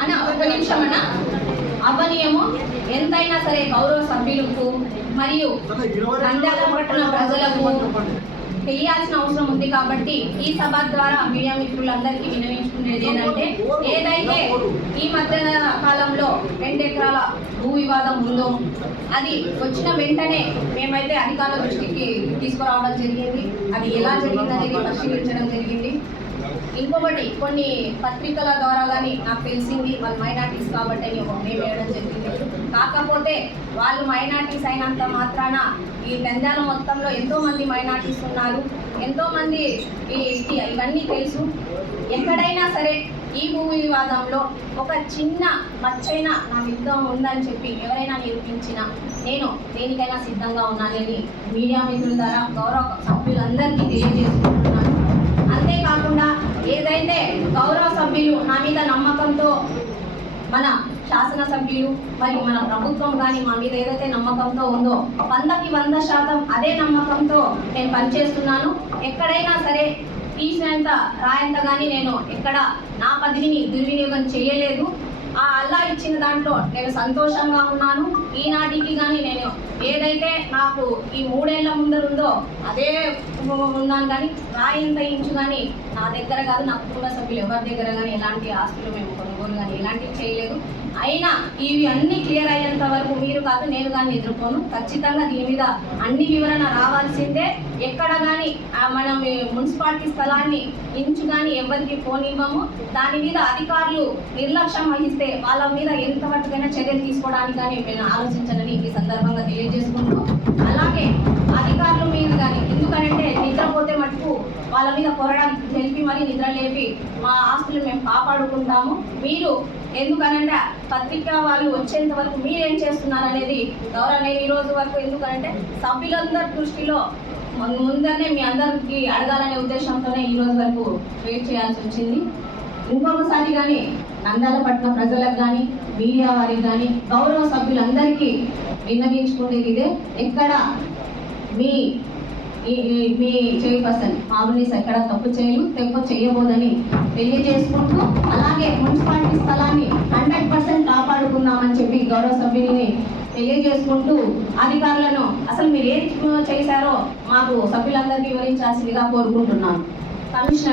అన్న ఒక నిమిషం అన్న. అవ్వనీయము. ఎంతైనా సరే గౌరవ సభ్యులకు మరియు నంద్యాల పట్టణ ప్రజలకు తెలియాల్సిన అవసరం ఉంది కాబట్టి ఈ సభ ద్వారా మీడియా మిత్రులందరికీ వినవించుకునేది ఏంటంటే ఏదైతే ఈ మధ్య కాలంలో రెండు ఎకరాల భూ వివాదం ఉందో అది వచ్చిన వెంటనే మేమైతే అధికారుల దృష్టికి తీసుకురావడం జరిగింది. అది ఎలా జరిగిందనేది పరిశీలించడం జరిగింది. ఇంకొకటి కొన్ని పత్రికల ద్వారా కానీ నాకు తెలిసింది వాళ్ళు మైనార్టీస్ కాబట్టి అని ఒక మేము వేయడం జరిగింది. కాకపోతే వాళ్ళు మైనార్టీస్ అయినంత మాత్రాన ఈ నంద్యాల మొత్తంలో ఎంతోమంది మైనార్టీస్ ఉన్నారు. ఎంతోమంది ఈ ఎస్టీ ఇవన్నీ తెలుసు. ఎక్కడైనా సరే ఈ భూమి వివాదంలో ఒక చిన్న మచ్చైనా నా యుద్ధం ఉందని చెప్పి ఎవరైనా నిరూపించినా నేను దేనికైనా సిద్ధంగా ఉన్నానని మీడియా మిత్రుల ద్వారా గౌరవ సభ్యులందరికీ తెలియజేస్తున్నాను మీద నమ్మకంతో మన శాసనసభ్యులు మరియు మన ప్రభుత్వం కానీ మా మీద ఏదైతే నమ్మకంతో ఉందో వందకి వంద శాతం అదే నమ్మకంతో నేను పనిచేస్తున్నాను. ఎక్కడైనా సరే తీసినంత రాయంత కానీ నేను ఎక్కడ నా పదవిని దుర్వినియోగం చేయలేదు. ఆ అల్లా ఇచ్చిన దాంట్లో నేను సంతోషంగా ఉన్నాను. ఈనాటికి కానీ నేను ఏదైతే నాకు ఈ మూడేళ్ళ ముందర ఉందో అదే ఉన్నాను కానీ రాయింత ఇంచు కానీ నా దగ్గర కాదు నా కుటుంబ సభ్యులు ఎవరి దగ్గర కానీ ఎలాంటి ఆస్తులు మేము కొనుగోలు కానీ చేయలేదు. అయినా ఇవి అన్ని క్లియర్ అయ్యేంత వరకు మీరు కాదు నేను కానీ ఎదుర్కోను ఖచ్చితంగా దీని మీద అన్ని వివరణ రావాల్సిందే. ఎక్కడ కానీ మనం మున్సిపాలిటీ స్థలాన్ని ఇంచు కానీ ఎవరికి పోనివ్వము దాని మీద అధికారులు నిర్లక్ష్యం వహిస్తే వాళ్ళ మీద ఎంతవరకైనా చర్యలు తీసుకోవడానికి కానీ మేము ఆలోచించాలని ఈ సందర్భంగా తెలియజేసుకుంటూ అలాగే అధికారుల మీద కానీ ఎందుకంటే నిద్రపోతే మటుకు వాళ్ళ మీద కొరడం తెలిపి మరి నిద్ర లేపి మా ఆస్తులు మేము కాపాడుకుంటాము. మీరు ఎందుకనంటే పత్రిక వాళ్ళు వచ్చేంత వరకు మీరేం చేస్తున్నారు అనేది గౌరవ నేను ఈ రోజు వరకు ఎందుకంటే సభ్యులందరి దృష్టిలో ముందరనే మీ అందరికి అడగాలనే ఉద్దేశంతోనే ఈ రోజు వరకు వెయిట్ చేయాల్సి వచ్చింది. ఇంకొకసారి కానీ నందాలపట్నం ప్రజలకు కానీ మీడియా వారికి కానీ గౌరవ సభ్యులందరికీ విన్నవించుకునేది ఇదే. ఎక్కడ మీ మీ ఈ- పర్సన్ చైర్పర్సన్ ఎక్కడ తప్పు చేయలు తప్పు చేయబోదని తెలియజేసుకుంటూ అలాగే మున్సిపాలిటీ స్థలాన్ని హండ్రెడ్ పర్సెంట్ కాపాడుకున్నామని చెప్పి గౌరవ సభ్యుని తెలియజేసుకుంటూ అధికారులను అసలు మీరు ఏం చేశారో మాకు సభ్యులందరికీ వివరించాల్సిందిగా కోరుకుంటున్నాను. కమిషనర్